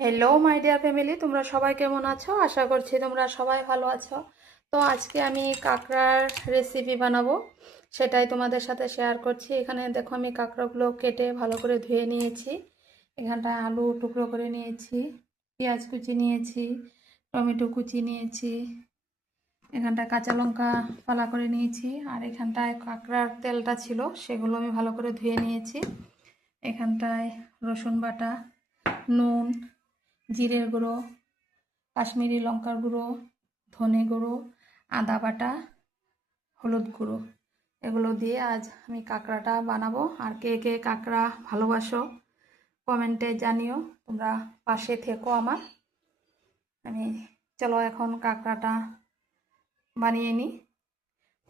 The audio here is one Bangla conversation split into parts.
হ্যালো মাই ডিয়ার ফ্যামিলি, তোমরা সবাই কেমন আছো? আশা করছি তোমরা সবাই ভালো আছো। তো আজকে আমি কাঁকড়ার রেসিপি বানাবো, সেটাই তোমাদের সাথে শেয়ার করছি। এখানে দেখো আমি কাঁকড়াগুলো কেটে ভালো করে ধুয়ে নিয়েছি। এখানটায় আলু টুকরো করে নিয়েছি, পেঁয়াজ কুচি নিয়েছি, টমেটো কুচি নিয়েছি, এখানটায় কাঁচা লঙ্কা ফালা করে নিয়েছি, আর এখানটায় কাঁকড়ার তেলটা ছিল সেগুলো আমি ভালো করে ধুয়ে নিয়েছি। এখানটায় রসুন বাটা, নুন, জিরের গুঁড়ো, কাশ্মীরি লঙ্কার গুঁড়ো, ধনে গুঁড়ো, আদা বাটা, হলুদ গুঁড়ো, এগুলো দিয়ে আজ আমি কাঁকড়াটা বানাবো। আর কে কে কাঁকড়া ভালোবাসো কমেন্টে জানিও, তোমরা পাশে থেকো আমার। আমি চলো এখন কাঁকড়াটা বানিয়ে নিই।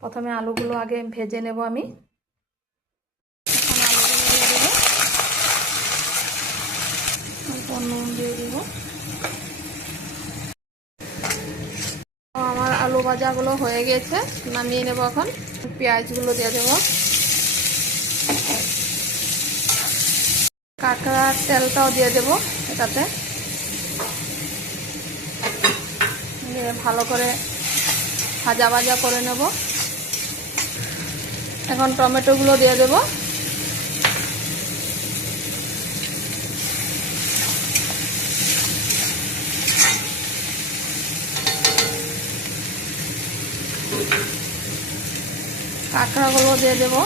প্রথমে আলুগুলো আগে ভেজে নেব আমি। এখন আলুগুলো দিয়ে দেবো, নুন দিয়ে দেবো। আমার আলু ভাজাগুলো হয়ে গেছে, নামিয়ে নেব। এখন পেঁয়াজগুলো দিয়ে দেবো, কাঁকড়ার তেলটাও দিয়ে দেবো এটাতে, দিয়ে ভালো করে ভাজা ভাজা করে নেব। এখন টমেটোগুলো দিয়ে দেবো, কাঁকড়াগুলো দিয়ে দেবো,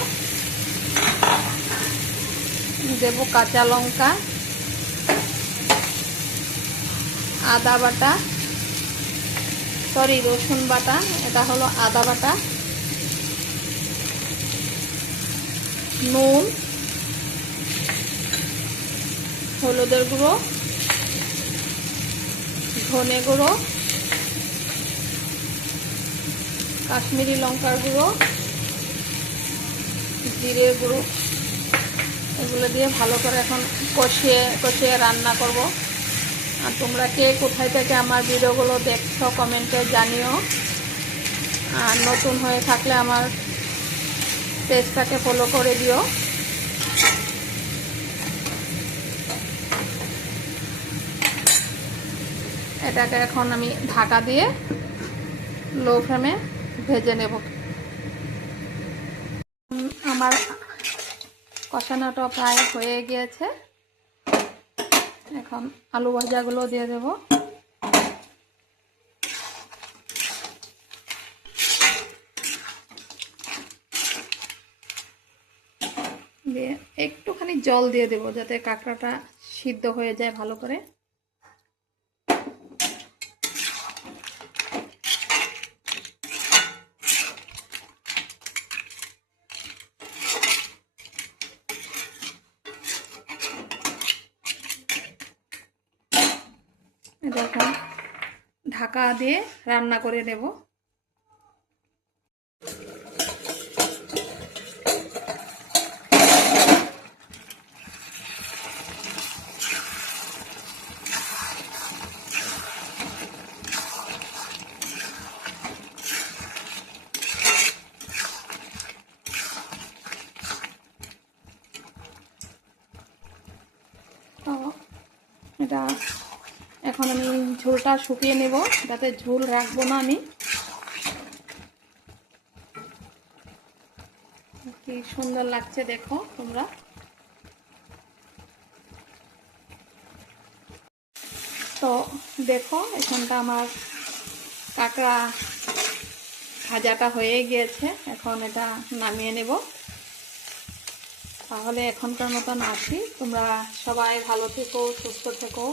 দেবো কাঁচা লঙ্কা, আদা বাটা, সরি রসুন বাটা, এটা হলো আদা বাটা, নুন, হলুদের গুঁড়ো, ধনে গুঁড়ো, কাশ্মীরি লঙ্কার গুঁড়ো, জিরে গুঁড়ো, এগুলো দিয়ে ভালো করে এখন কষিয়ে কষিয়ে রান্না করব। আর তোমরা কে কোথায় থেকে আমার ভিডিওগুলো দেখছো কমেন্টে জানিও। আর নতুন হয়ে থাকলে আমার পেজটাকে ফলো করে দিও। এটাকে এখন আমি ঢাকা দিয়ে লো ফ্লেমে ভেজে নেব। আমার কষানোটা প্রায় হয়ে গিয়েছে, এখন আলু ভাজাগুলো দিয়ে দেব। দিয়ে একটুখানি জল দিয়ে দেব যাতে কাঁকড়াটা সিদ্ধ হয়ে যায় ভালো করে। এখন ঢাকা দিয়ে রান্না করে নেব। এটা এখন আমি ঝোলটা শুকিয়ে নেব, যাতে ঝোল রাখবো না আমি। কি সুন্দর লাগছে দেখো তোমরা। তো দেখো এখানটা আমার কাঁকড়া ভাজাটা হয়ে গিয়েছে, এখন এটা নামিয়ে নেব। তাহলে এখনকার মতন আসি, তোমরা সবাই ভালো থেকো, সুস্থ থেকো।